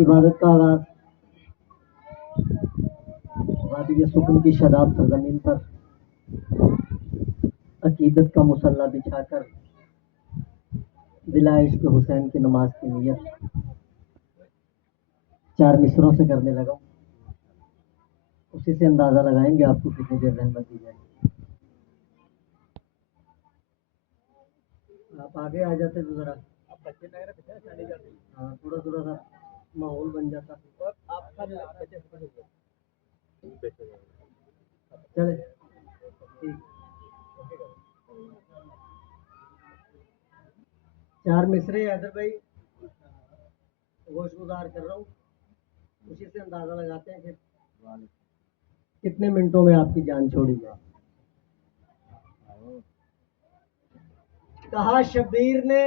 इबादत का आगाज वादी सुकून की शदाब सरजमीन पर अकीदत का मुसल्ला बिछाकर बिला इश्क हुसैन की नमाज की नीयत चार मिसरों से करने लगा। उसी से अंदाजा लगाएंगे आपको कितनी देर रहमत दी जाएगी। आप आगे आ जाते तो जरा हाँ थोड़ा थोड़ा सा माहौल बन जाता। चले ठीक। चार मिसरे हैदर भाई होशगुजार कर रहा हूँ, उसी से अंदाजा लगाते हैं फिर कितने मिनटों में आपकी जान छोड़ी जाए। कहा शब्बीर ने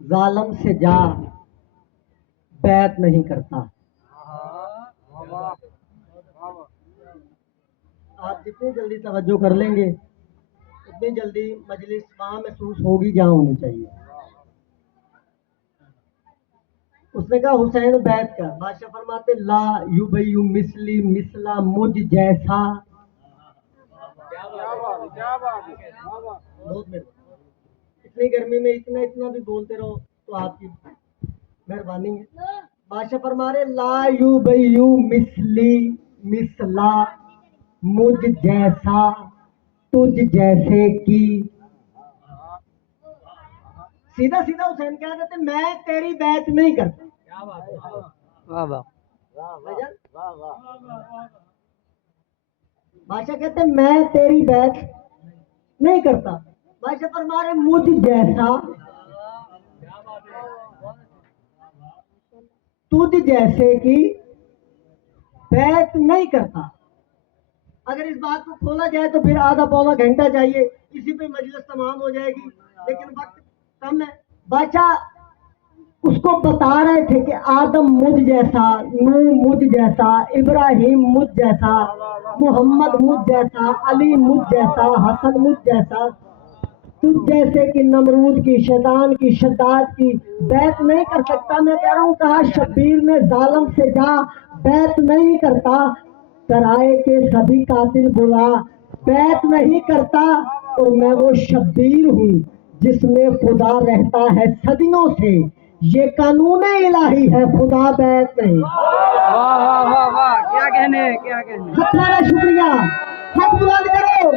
जालम से जा बैत नहीं करता। आप जितनी जल्दी तवज्जो कर लेंगे उतनी जल्दी मजलिस वहां महसूस होगी जहां होनी चाहिए। उसने कहा हुसैन बैत कर। बादशाह फरमाते ला युबयु मिसली मिसला मुझ जैसा। बहुत मेहरबानी। इतनी गर्मी में इतना इतना भी बोलते रहो तो आपकी मेहरबानी है। बादशाह फरमा रहे ला युबयु मिसली मिसला मुझ जैसा तुझ जैसे की। सीधा सीधा हुसैन कह देते मैं तेरी बैत नहीं करता। वाह वाह बादशाह कहते मैं तेरी बैत नहीं करता। बादशाह फरमा रहे मुझ जैसा तुझ जैसे की बैत नहीं करता। अगर इस बात को खोला जाए तो फिर आधा पौना घंटा चाहिए, इसी पे मजलिस तमाम हो जाएगी, लेकिन वक्त कम है। बादशाह उसको बता रहे थे कि आदम मुझ जैसा, नूह मुझ जैसा, इब्राहिम मुझ जैसा, मोहम्मद मुझ जैसा, अली मुझ जैसा, हसन मुझ जैसा, तुझ जैसे कि नमरूद की, शैतान की, शद्दाद की बैत नहीं कर सकता। मैं कह रहा हूँ कहा शब्बीर ने जालम से जा बैत नहीं करता। कराए के सभी कातिल बुला बैत नहीं करता। और मैं वो शब्बीर हूँ जिसमें खुदा रहता है सदियों से। ये कानून इलाही है, खुदा बैत नहीं। वाह वाह वाह वाह, क्या कहने क्या कहने। हमारा शुक्रिया, हाथ बुलंद करो।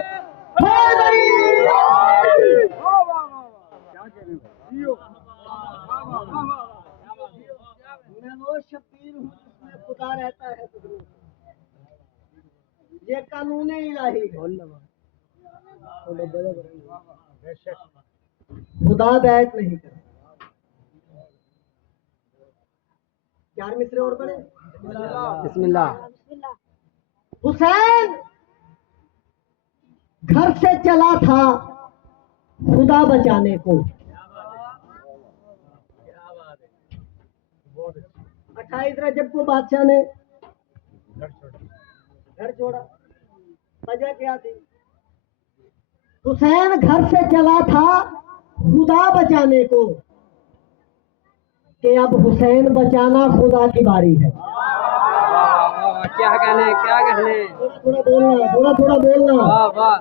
मैं वो शब्बीर हूँ जिसमें खुदा रहता है सदियों से। ये कानून इलाही है, खुदा बैत नहीं करता। चार मिसरे और पढ़े। बिस्मिल्लाह। हुसैन घर से चला था खुदा बचाने को। 28 रजब को बादशाह ने घर छोड़ा। वजह क्या थी? हुसैन घर से चला था खुदा बचाने को कि अब हुसैन बचाना खुदा की बारी है। क्या कहने क्या कहने। थोड़ा बोलना, थोड़ा थोड़ा बोलना। वाह वाह।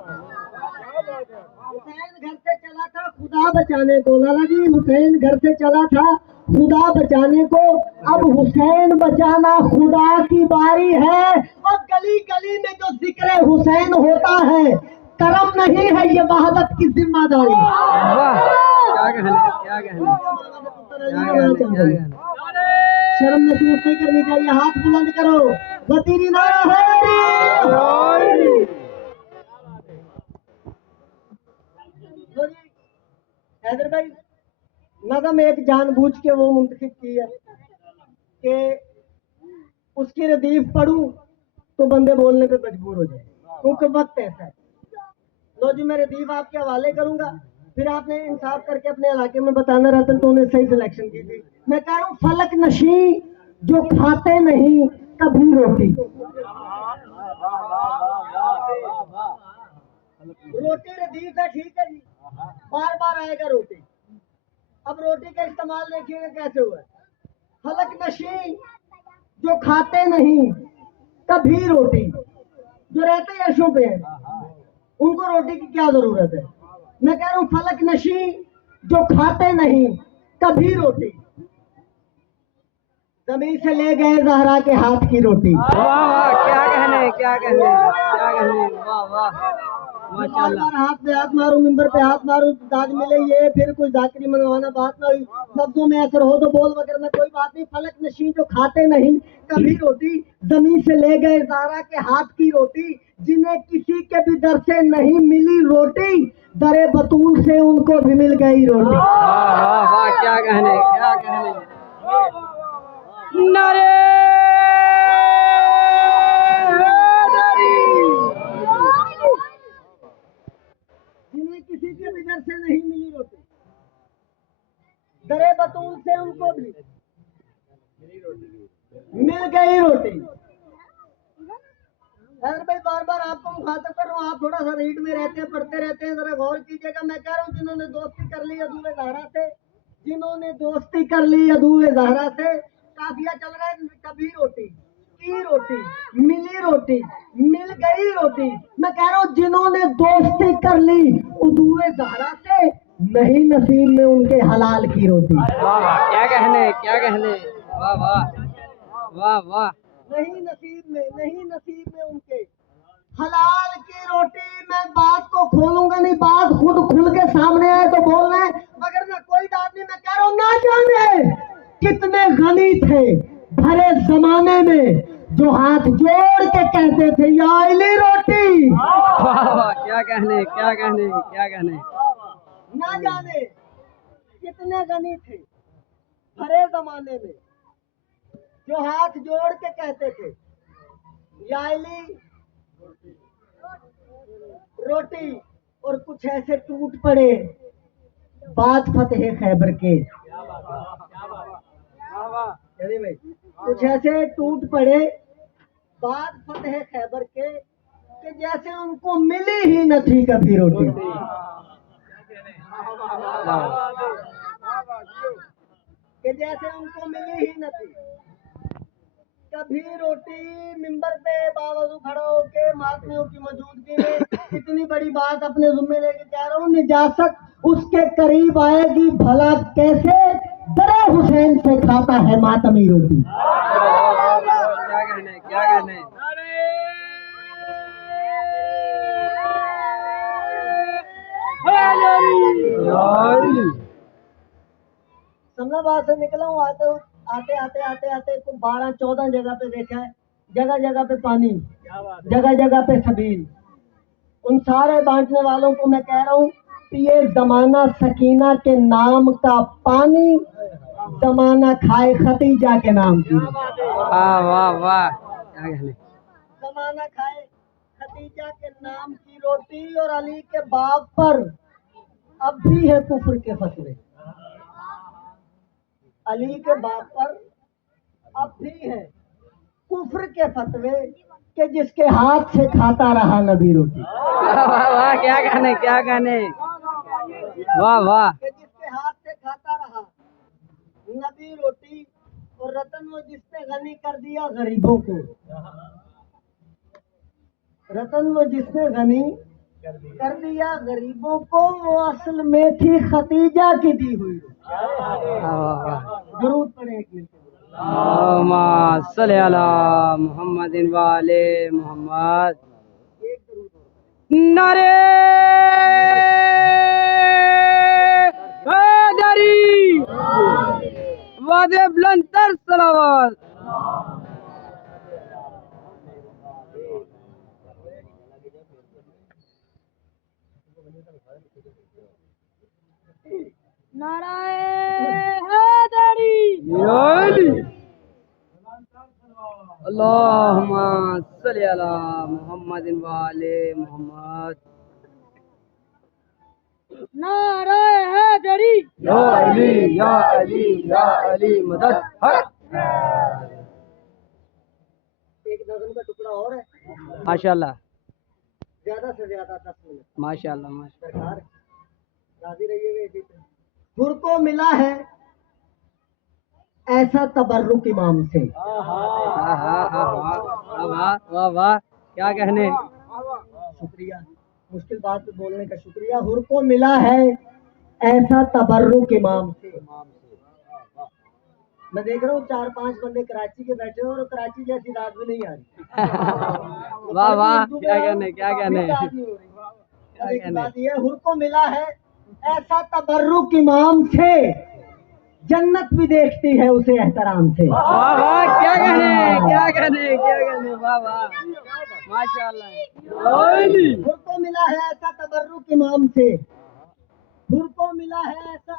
हुसैन घर से चला था खुदा बचाने को। लाला जी हुसैन घर से चला था खुदा बचाने को, अब हुसैन बचाना खुदा की बारी है। और गली गली में जो जिक्र हुसैन होता है करम नहीं है, ये वहादत की जिम्मेदारी। वाह क्या कहने क्या कहने क्या कहने। शर्म महसूस नहीं करनी चाहिए, हाथ बुलंद करो। वतीरी नारा है। हैदर भाई नज़म एक जानबूझ के वो मुंतखब की है कि उसकी रदीफ पढ़ूं तो बंदे बोलने पे मजबूर हो जाए, क्योंकि वक्त ऐसा है। लो जी मैं रदीफ आपके हवाले करूंगा, फिर आपने इंसाफ करके अपने इलाके में बताना रहता तो उन्हें सही सिलेक्शन की थी। मैं कह रहा हूँ फलक नशी जो खाते नहीं कभी रोटी। रोटी रदीफ है ठीक है जी, बार बार आएगा रोटी। अब रोटी का इस्तेमाल देखिएगा कैसे हुआ है। फलक नशी जो खाते नहीं कभी रोटी, जो रहते ही अर्शों पे हैं, उनको रोटी की क्या जरूरत है। मैं कह रहा हूं फलक नशी जो खाते नहीं कभी रोटी, जमीन से ले गए जहरा के हाथ की रोटी। वाह वाह, क्या कहने, क्या कहने, क्या कहने, वाह वाह, बार माशाल्लाह। बार हाथ पे हाथ मारूं, मिंबर पे हाथ मारूं, दाद मिले ये, फिर कोई जाकरी मंगवाना, बात ना हुई, लफ्जों में असर हो तो बोल वगैरह में कोई बात नहीं। फलक नशी जो खाते नहीं कभी रोटी, जमीन से ले गए ज़ारा के हाथ की रोटी, जिन्हें किसी के भी दर से नहीं मिली रोटी, दरे बतूल से उनको भी मिल गई रोटी। वाह वाह वाह, क्या कहने, क्या कहने। नारे जिन्हें किसी के भी दर से नहीं मिली रोटी, दरे बतूल से उनको भी मिल गई रोटी। अरे भाई बार बार आपको मुखातब कर रहा हूँ, आप थोड़ा सा रीड में रहते हैं, पढ़ते रहते हैं, जरा गौर कीजिएगा। मैं कह रहा हूँ जिन्होंने दोस्ती कर ली अदूए ज़हरा से, जिन्होंने दोस्ती कर ली अदूए ज़हरा से, काफिया चल रहा है कभी रोटी की रोटी, मिली रोटी, मिल गई रोटी। मैं कह रहा हूँ जिन्होंने दोस्ती कर ली अदूए ज़हरा से, नहीं नसीब में उनके हलाल की रोटी। वाह वाह, क्या कहने, क्या कहने, वाह वाह, वाह वाह। नहीं नसीब में, नहीं नसीब में उनके हलाल की रोटी। मैं बात को खोलूंगा नहीं, बात खुद खुल के सामने आए तो बोलना है, मगर ना कोई बात नहीं। मैं कह रहा हूं ना जाने कितने गनी थे भरे जमाने में, जो हाथ जोड़ के कहते थे या इली रोटी। वाह वाह, क्या कहने, क्या कहने, क्या कहने। ना जाने कितने गनी थे भरे जमाने में, जो हाथ जोड़ के कहते थे या इली रोटी। और कुछ ऐसे टूट पड़े बाद फतेह खैबर के, चलिए भाई, कुछ ऐसे टूट पड़े बाद फतेह खैबर के कि जैसे उनको मिली ही न थी कभी रोटी। कि जैसे उनको मिली ही न थी कभी रोटी। मिंबर पे बावजू खड़ा होके मातमियों की मौजूदगी में इतनी बड़ी बात अपने जुम्मे लेके कह रहा हूँ, निजासत उसके करीब आएगी भला कैसे, दरे हुसैन से खाता है मातमी रोटी। क्या कहने, क्या कहने। समनाबाद से निकला हूँ, आते आते आते आते आते को 12-14 जगह पे देखा है, जगह जगह पे पानी, जगह जगह पे सबील। उन सारे बांटने वालों को मैं कह रहा हूँ कि ये जमाना सकीना के नाम का पानी, जमाना खाए खतीजा के नाम की। वाह वाह वाह, क्या कहने। जमाना खाए खतीजा के नाम की रोटी, और अली के बाप पर अब भी है कुफ्र के फतवे। अली के बाप पर अब भी है कुफ्र के फतवे कि जिसके हाथ से खाता रहा नबी रोटी। वाह वाह वाह, क्या कहने, क्या कहने, वाह वाह। कि जिसके हाथ से खाता रहा नबी रोटी, और रतन वो जिसने गनी कर दिया गरीबों को, रतन वो जिसने गनी कर दिया गरीबों को, वो असल में थी खतीजा की दी हुई। जरूर पढ़े एक मिनट। अल्लाहुम्मा सल्ली अला मुहम्मदिन व आले मुहम्मद। नारे हैदरी, वादे बुलंदतर सलावत। नाराए हैदरी, अल्लाहुम्मा सल्ली अला मुहम्मदिन व आले मुहम्मद। नाराए हैदरी, या अली या अली या अली मदद हक। एक नज़म का टुकड़ा और है, माशाल्लाह, ज्यादा से ज्यादा 10 मिनट। माशाल्लाह, माशाल्लाह। सरकार राजी रहिएगा इसी पे। हुर को मिला है ऐसा तबर्रुक इमाम से। वाह वाह वाह, क्या कहने। शुक्रिया, मुश्किल बात पे बोलने का शुक्रिया। हुर को मिला है ऐसा तबर्रुक इमाम से। मैं देख रहा हूँ 4-5 बंदे कराची के बैठे हैं और कराची जैसी रात भी नहीं आ रही। वाह वाह, क्या कहने, क्या कहने। एक बात ये, हुर को मिला है ऐसा तबर्रुक इमाम से, जन्नत भी देखती है उसे एहतराम से। वाह वाह, क्या कहने, क्या कहने, क्या कहने। वाह वाह, माशाल्लाह। हुर को मिला है ऐसा तबर्रुक इमाम से, हुर को मिला है ऐसा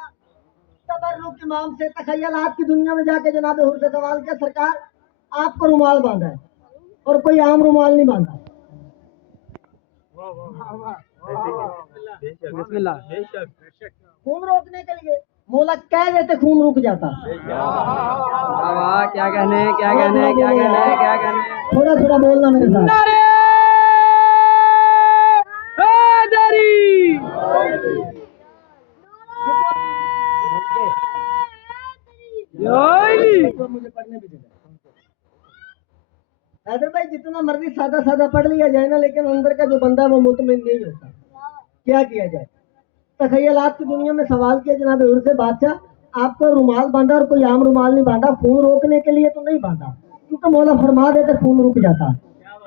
तबर्रुक इमाम से। तखय्युलात की दुनिया में जाके जनाब हुर से सवाल किया, सरकार आपको रुमाल बांधा है और कोई आम रुमाल नहीं बांधा, बिस्मिल्लाह। खून रोकने के लिए मौला कह देते खून रुक जाता। वाह वाह, क्या कहने, क्या कहने, क्या कहने, क्या कहने। थोड़ा थोड़ा बोलना मेरे साथ। नारे हैदरी। मुझे पढ़ने भी दे। हैदर भाई जितना मर्जी सादा सादा पढ़ लिया जाए ना, लेकिन अंदर का जो बंदा है वो मुतमिन नहीं होता। क्या किया जाए। तखय्युलात की दुनिया में सवाल किया जनाब हुर से, बादशाह आपको रुमाल बांधा और कोई आम रुमाल नहीं बांधा, खून रोकने के लिए तो नहीं बांधा, क्योंकि मौला फरमा देते खून रुक जाता,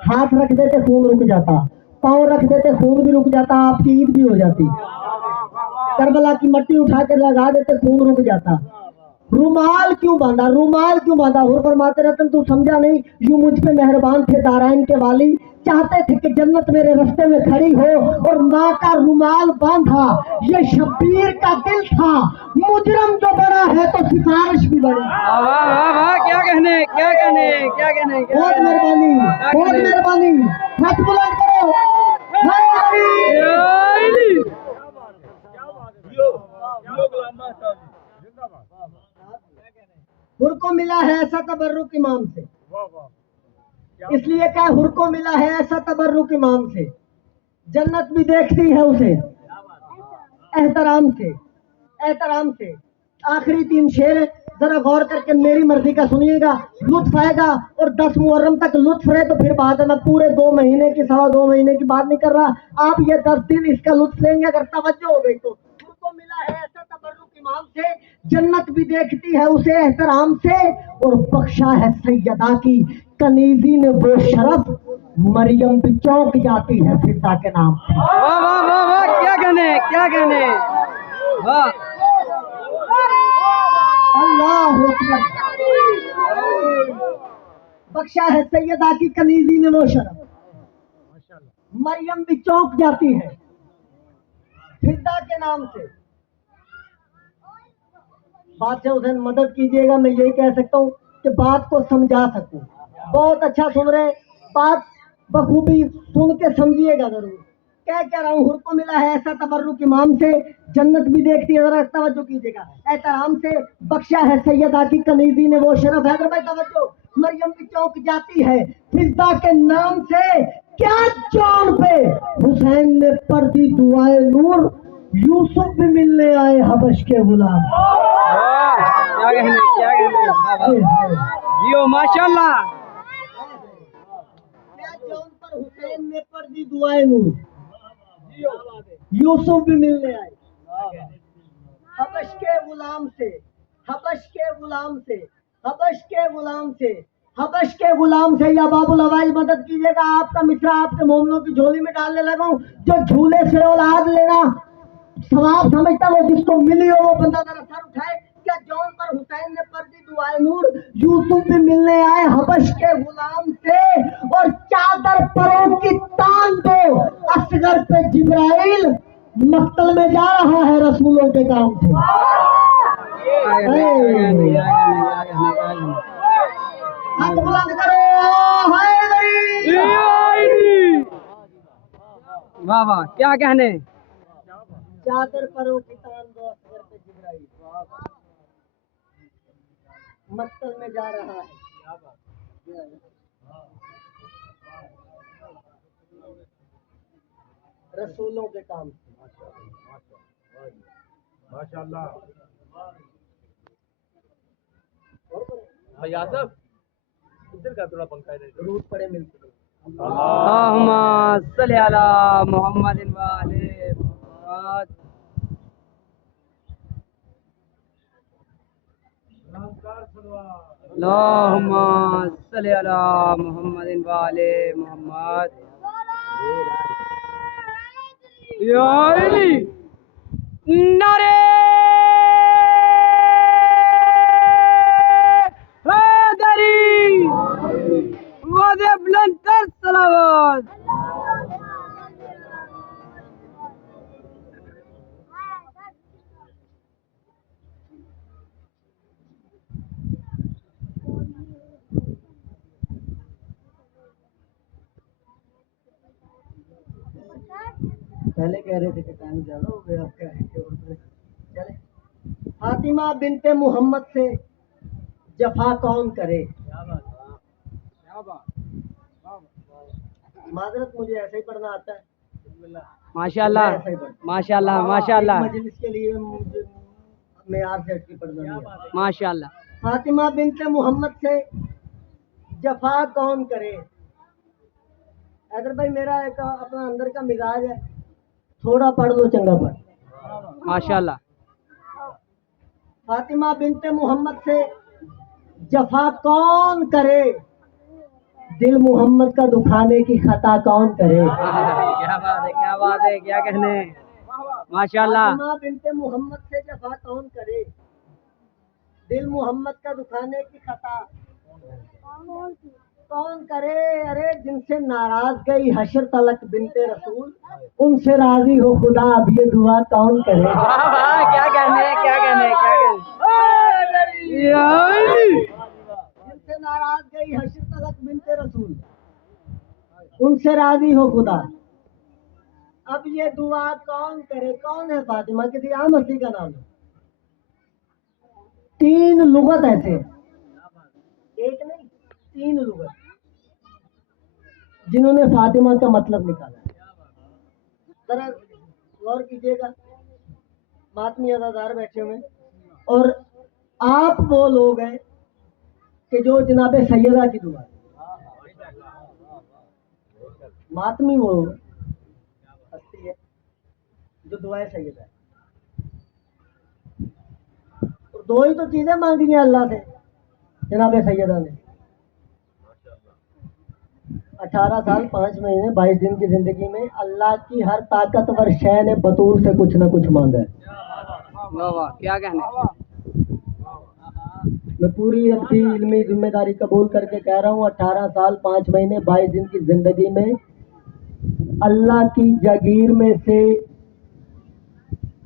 हाथ रख देते खून रुक जाता, पाँव रख देते खून भी रुक जाता, आपकी ईद भी हो जाती, करबला की मट्टी उठा कर लगा देते खून रुक जाता। रुमाल क्यों बांधा, रुमाल क्यों बांधा। हुर फरमाते रतन तू समझा नहीं, यूं मुझ पे मेहरबान थे दारायन के वाली, चाहते थे कि जन्नत मेरे रास्ते में खड़ी हो और माँ का रुमाल बांधा। ये शब्बीर का दिल था, मुजरम जो बड़ा है तो सिफारिश भी बड़ी। वाह वाह वाह, क्या कहने, क्या कहने, क्या कहने। बहुत मेहरबानी, बहुत मेहरबानी। हाथ बुलंद करो। हुर को मिला है ऐसा तबर्रुक इमाम से, इसलिए क्या हुर को मिला है ऐसा तबर्रुक इमाम से, जन्नत भी देखती है उसे एहतराम से, एहतराम से। आखिरी 3 शेर जरा गौर करके मेरी मर्जी का सुनिएगा, लुत्फ आएगा। और 10 मुहर्रम तक लुत्फ रहे तो फिर बात है, मैं पूरे 2 महीने की 2.25 महीने की बात नहीं कर रहा, आप ये 10 दिन इसका लुत्फ लेंगे अगर तवज्जो हो गई तो। उनको मिला है ऐसा तबर्रुक इमाम से, जन्नत भी देखती है उसे एहतराम से, और बख्शा है सैयदा की कनीजी ने वो शरफ, मरियम भी चौंक जाती है फिदा के नाम से। वाह वाह वाह वाह, क्या कहने, क्या कहने। वाह, अल्लाह अकबर। बख्शा है सैयदा की कनीजी ने वो शरफ, मरियम भी चौंक जाती है फिदा के नाम से। बादशाह हुसैन मदद कीजिएगा, मैं यही कह सकता हूँ कि बात को समझा सकूं। बहुत अच्छा सुन रहे, बात बखूबी सुन के समझिएगा जरूर। क्या रहा हूँ, हुर को मिला है ऐसा तबर्रुक इमाम से, जन्नत भी देखती है, जरा तवज्जो कीजिएगा, एहतराम से। बख्शा है सैयदा की कनीजी ने वो शरफ, है भाई तवज्जो, मरियम भी चौंक जाती है फिदा के नाम से। क्या जान पे हुसैन ने पढ़ दी दुआए नूर, यूसुफ भी मिलने आए हबश के गुलाम। क्या कहने, क्या कहने। जियो माशाल्लाह। क्या जान पर हुसैन ने पढ़ दी दुआए नूर, यूसुफ भी मिलने आए हबश के गुलाम से, हबश के गुलाम से, हबश के गुलाम से, हबश के गुलाम से। या बाबुल हवाई मदद कीजिएगा, आपका मित्रा आपके मोमनों की झोली में डालने लगा हूं। जो झूले से औलाद लेना सवाब समझता, वो जिसको मिली हो वो बंदा जरा सर उठाए। क्या जौन पर हुसैन ने पढ़ दी दुआए नूर, यूसुफ भी मिलने आए हबश के गुलाम से, और चादर परों की तान दो असगर पे जिब्राइल, मक्तल में जा रहा है रसूलों के काम से। हाथ बुलंद करो, हैदरी। वाह वाह, क्या कहने। चादर परों की तान दो असगर पे जिब्राइल, मक्तल में जा रहा है रसूलों के काम से। माशाल्लाह। भैया साहब इधर का थोड़ा पंखा है रूट पड़े मिलते अल्लाहुम्मा सल्ली अला मुहम्मदिन व आले मुहम्मद। अल्लाहुम्मा सल्ली अला मुहम्मदिन व आले मुहम्मद। या अली नारे हैदरी वादे बुलंदतर सलावत। पहले कह रहे थे कि टाइम ज्यादा हो गया, अब क्या है कि चले। फातिमा बिनते मोहम्मद से जफा कौन करे। माजरत, मुझे ऐसे ही पढ़ना आता है। माशाल्लाह ऐसा ही पढ़ता माशाल्लाह माशाल्लाह मजलिस के लिए मुझे मेयार से हटके पढ़ना नहीं आता। माशाल्लाह। फातिमा बिनते मोहम्मद से जफा कौन करे। अगर भाई मेरा एक अपना अंदर का मिजाज है, थोड़ा पढ़ लो चंगा पढ़। माशाल्लाह। फातिमा बिनते मोहम्मद से जफा कौन करे, दिल मोहम्मद का दुखाने की खता कौन करे। क्या बात है, क्या बात है, क्या कहने। माशाल्लाह। फातिमा बिनते मोहम्मद से जफा कौन करे, दिल मोहम्मद का दुखाने की खता कौन करे। अरे जिनसे नाराज गई हशर तलक बिनते रसूल, उनसे राजी हो खुदा, अब ये दुआ कौन करे। वाह वाह, क्या कहने, क्या कहने, क्या कहने। या अली जिनसे नाराज गई हशर तलक बिनते रसूल, उनसे राजी हो खुदा, अब ये दुआ कौन करे। कौन है फातिमा, किसी आम हस्ती का नाम है। 3 लुगत ऐसे हैं, एक नहीं 3 लुगत, जिन्होंने फातिमा का मतलब निकाला। जरा गौर कीजिएगा, मातमी अदादार बैठे हुए, और आप वो लोग हैं कि जो जनाबे सैयदा की दुआ। मातमी वो हस्ती है जो दुआए सैयदा है। और 2 ही तो चीजें मांगी हैं अल्लाह से जनाबे सैयदा ने। 18 साल 5 महीने 22 दिन की जिंदगी में अल्लाह की हर ताकतवर शय ने बतूल से कुछ न कुछ मांगा है। वाह वाह, क्या कहने। मैं पूरी अपनी इल्मी जिम्मेदारी कबूल करके कह रहा हूँ, 18 साल 5 महीने 22 दिन की जिंदगी में अल्लाह की जागीर में से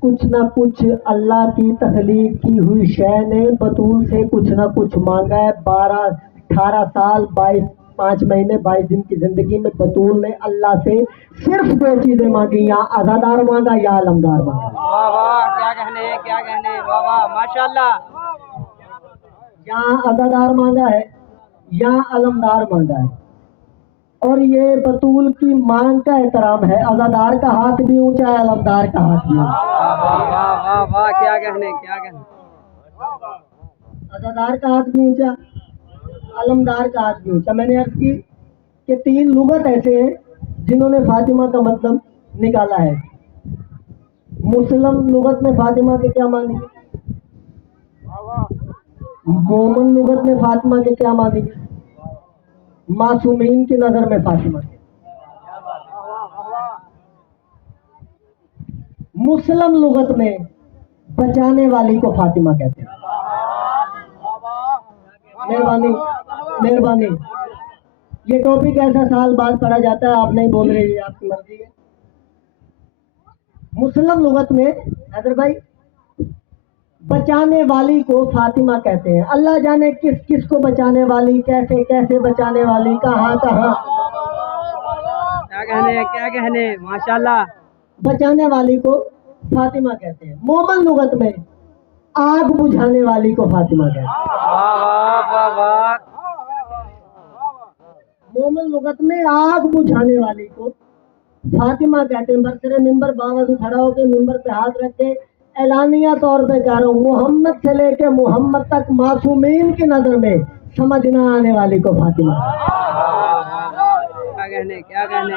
कुछ ना कुछ अल्लाह की तख्लीक की हुई शय ने बतूल से कुछ ना कुछ मांगा है। 18 साल 5 महीने 22 दिन की जिंदगी में बतूल ने अल्लाह से सिर्फ 2 चीजें मांगी, या अज़ादार मांगा या अलमदार मांगा। वाह वाह, क्या कहने, क्या कहने। वाह वाह, माशाल्लाह। यहाँ अज़ादार मांगा है या अलमदार मांगा है, और ये बतूल की मांग का एहतराम है। अज़ादार का हाथ भी ऊंचा है, अलमदार का हाथ भी ऊंचा। वाह वाह वाह वाह, क्या कहने, क्या कहने। अज़ादार का हाथ भी ऊंचा, अलमदार का हाथ भी ऊंचा। मैंने अर्ज की कि 3 लुगत ऐसे हैं जिन्होंने फातिमा का मतलब निकाला है। मुस्लिम लुगत में फातिमा के क्या मानेंगे, मोमन लुगत में फातिमा के क्या मानेंगे, मासूमीन की नजर में फातिमा के। मुस्लिम लुगत में बचाने वाली को फातिमा कहते हैं। मेहरबानी मेहरबानी, ये टॉपिक ऐसा साल बाद पढ़ा जाता है, आप नहीं बोल रहे, ये आपकी मर्जी है। मुस्लिम लुगत में हैदर भाई बचाने वाली को फातिमा कहते हैं। अल्लाह जाने किस किस को बचाने वाली, कैसे कैसे बचाने वाली, कहाँ कहाँ। क्या कहने, क्या कहने। माशाल्लाह। बचाने वाली को फातिमा कहते हैं। मोमन लुगत में आग बुझाने वाली को फातिमा कहते हैं। वाह वाह वाह वाह। मोमन लुगत में आग बुझाने वाली को फातिमा कहते हैं। बरसरे मिंबर बावजूद खड़ा होकर मिंबर पे हाथ रख के एलानिया तौर पे कह रहा हूँ, मोहम्मद से लेके मोहम्मद तक मासूमीन की नजर में समझ ना आने वाली को फातिमा। क्या कहने क्या कहने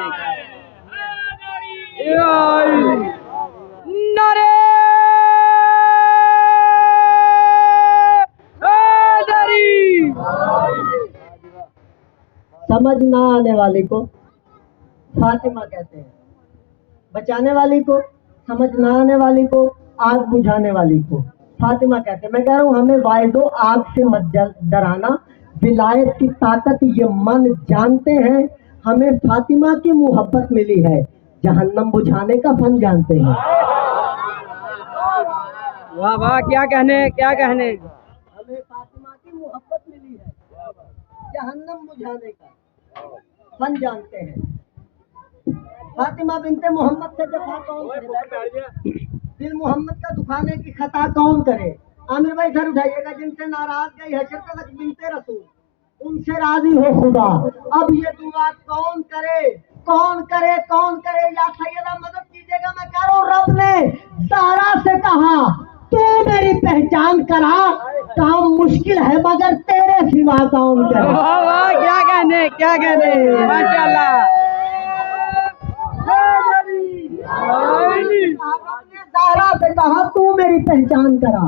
नारे हैदरी। समझ ना आने वाली को फातिमा कहते हैं, बचाने वाली को, समझ ना आने वाली को, आग बुझाने वाली को फातिमा कहते हैं। मैं कह रहा हूँ हमें वायदो आग से मत डराना, विलायत की ताकत ये मन जानते हैं, हमें फातिमा की मोहब्बत मिली है, जहन्नम बुझाने का फन जानते हैं। वाह वाह क्या कहने क्या कहने। हमें फातिमा की मोहब्बत मिली है, जहन्नम बुझाने का फन जानते हैं। फातिमा बिनते मोहम्मद से जफा कौन करे, दिल मोहम्मद का दुखाने की खता कौन करे। आमिर भाई सर उठाइएगा। जिनसे नाराज गई हशर तक बिनते रसूल, उनसे राजी हो खुदा, अब ये दुआ कौन करे कौन करे कौन करे। या सैयदा मदद कीजिएगा। मैं कह रहा हूँ रब ने ज़हरा से कहा तू मेरी पहचान करा, काम मुश्किल है मगर तेरे सिवा कौन करे। वाह वाह क्या कहने माशाल्लाह। ज़हरा से कहा तू मेरी पहचान करा,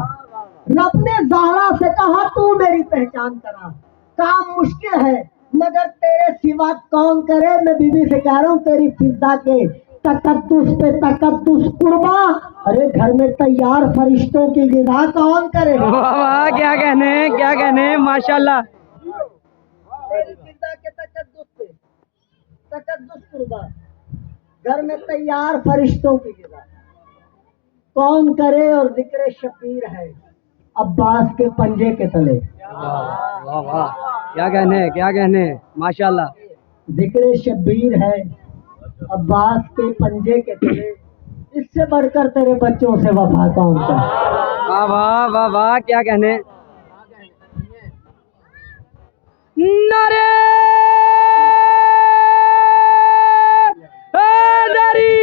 रब ने ज़हरा से कहा तू मेरी पहचान करा, काम मुश्किल है मगर तेरे सिवा कौन करे। मैं बीबी से कह रहा हूँ तेरी फिजा के तकद्दुस पे तकद्दुस कुर्बा, अरे घर में तैयार फरिश्तों की गिज़ा कौन करे। वाह वाह क्या कहने माशाल्लाह। तेरी फिजा के तकद्दुस पे तकद्दुस कुर्बा, घर में तैयार फरिश्तों की गिज़ा कौन करे। और जिक्र शबीर है अब्बास के पंजे के तले। वाह वाह क्या कहने माशाल्लाह। जिक्र शबीर है अब्बास के पंजे के तले, इससे बढ़कर तेरे बच्चों से वफा कौन करे। वाह वाह वाह वाह क्या कहने। नारे हैदरी।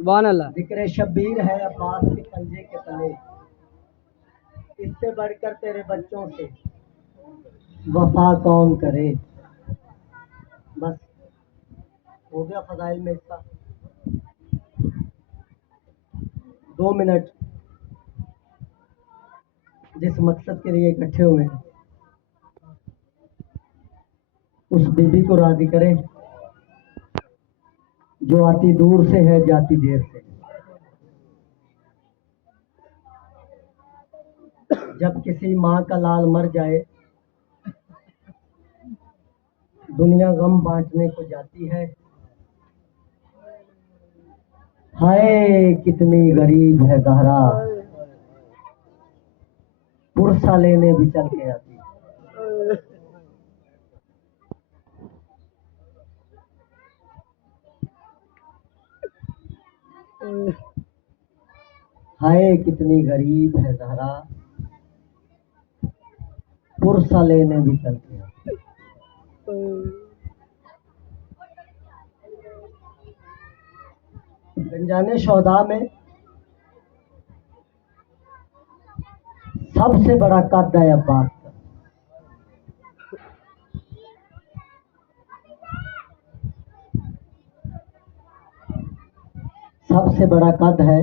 सुभान अल्लाह। जिक्र शबीर है अब्बास के पंजे के तले, इससे बढ़कर तेरे बच्चों से वफा कौन करे। बस हो गया फजाइल में इसका 2 मिनट। जिस मकसद के लिए इकट्ठे हुए हैं उस बीबी को राजी करें जो आती दूर से है जाती देर से। जब किसी माँ का लाल मर जाए दुनिया गम बांटने को जाती है, हाय कितनी गरीब है ज़हरा, पुरसा लेने भी चल के आती है। हाय कितनी गरीब है ज़हरा, पुरसा लेने भी चल के आती है। गंजाने शौदा में सबसे बड़ा कद है अब्बास का। सबसे बड़ा कद है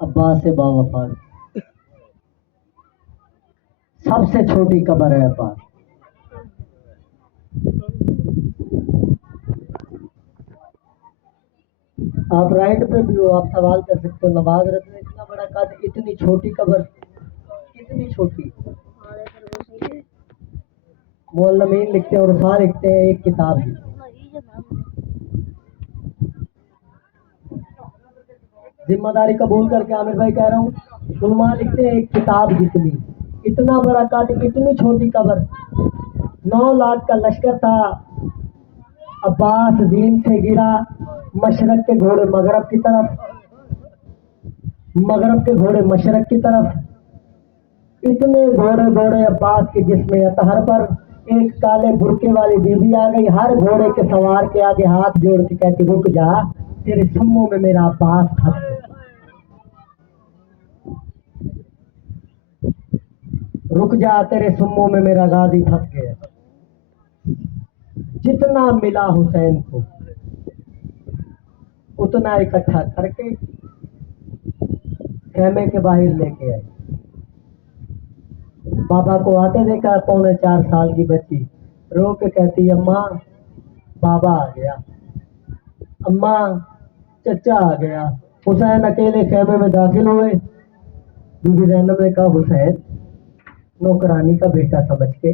अब्बास से बावफा। सबसे छोटी कब्र है अब्बास। आप राइट पे भी हो, आप सवाल कर सकते हो। नवाज रत्न इतना बड़ा कद, इतनी छोटी कब्र, कितनी छोटी। मुअल्लिमीन लिखते हैं और उर्फा लिखते हैं एक किताब ही। जिम्मेदारी कबूल करके आमिर भाई कह रहा हूँ, उलमा लिखते हैं एक किताब जितनी। इतना बड़ा कद, इतनी छोटी कब्र। 9 लाख का लश्कर था, अब्बास दीन से गिरा, मशरक के घोड़े मगरब की तरफ, मगरब के घोड़े मशरक की तरफ। इतने घोड़े घोड़े अब्बास के जिस्म अतहर पर, एक काले बुरके वाली बीबी आ गई, हर घोड़े के सवार के आगे हाथ जोड़ के कहती, रुक जा, तेरे सुम्मों में मेरा अब्बास फंस गया। रुक जा, तेरे सुम्मों में मेरा गाजी फंस गया। जितना मिला हुसैन को उतना इकट्ठा करके खेमे के बाहर लेके आए। बाबा को आते देखा, 3.25 साल की बच्ची रो के कहती, अम्मा बाबा आ गया, अम्मा चचा आ गया। हुसैन अकेले खेमे में दाखिल हुए। बीबी ज़ैनब ने कहा, हुसैन नौकरानी का बेटा समझ के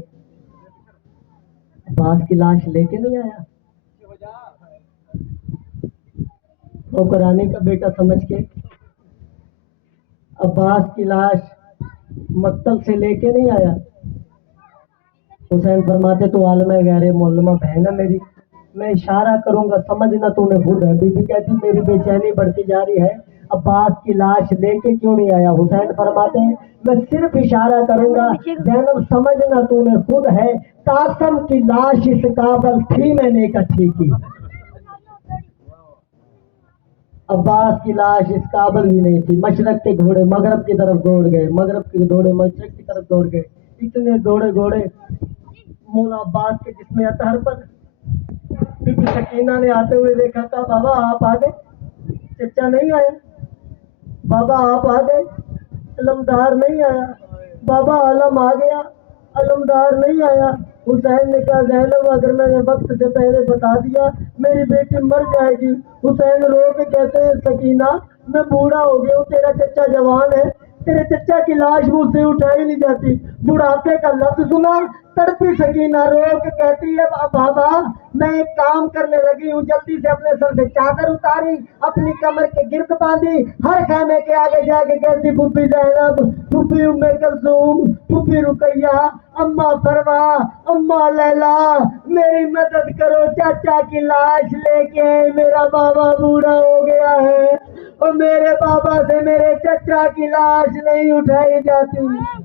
अब्बास की लाश लेके नहीं आया? नौकरानी का बेटा समझ के अब्बास की लाश मक्तल से लेके नहीं आया? हुसैन फरमाते, तो आलमा गैर मोहल्लमा बहन है मेरी, मैं इशारा करूंगा समझना तूने खुद है। बीबी कहती, मेरी बेचैनी बढ़ती जा रही है, अब्बास की लाश लेके क्यों नहीं आया? हुसैन फरमाते हैं, मैं सिर्फ इशारा करूंगा, ज़ैनब समझना तूने खुद है, कासम की लाश इस काबल थी, मैंने इकट्ठी की। अब्बास की लाश इस काबल भी नहीं थी। मशरक के घोड़े मगरब की तरफ दौड़ गए, मगरब के घोड़े मशरक की तरफ दौड़ गए। इतने दौड़े घोड़े मौला अब्बास के जिसमें अतहर पर। बीबी सकीना ने आते हुए देखा, कहा, बाबा आप आ गए, चचा नहीं आया? बाबा आप आ गए, अलमदार नहीं आया? बाबा आलम आ गया, अलमदार नहीं आया। हुसैन ने कहा, ज़ैनब अगर मैंने वक्त से पहले बता दिया मेरी बेटी मर जाएगी। हुसैन रो के कहते हैं, सकीना मैं बूढ़ा हो गया हूँ, तेरा चचा जवान है, तेरे चचा की लाश मुझसे उठाई नहीं जाती। बुढ़ापे का लफ्ज सुना, तड़पी सकीना रो के कहती है, बाबा मैं एक काम करने लगी हूँ। जल्दी से अपने सर से चादर उतारी, अपनी कमर के गिर्द बांधी, हर खेमे के आगे जाके कहती, फूफी ज़ैनब, फूफी उम्मे कुलसूम, फूफी रुकैया, अम्मा फरवा, अम्मा लैला, मेरी मदद करो, चाचा की लाश लेके मेरा बाबा बूढ़ा हो गया है और मेरे बाबा से मेरे चचा की लाश नहीं उठाई जाती।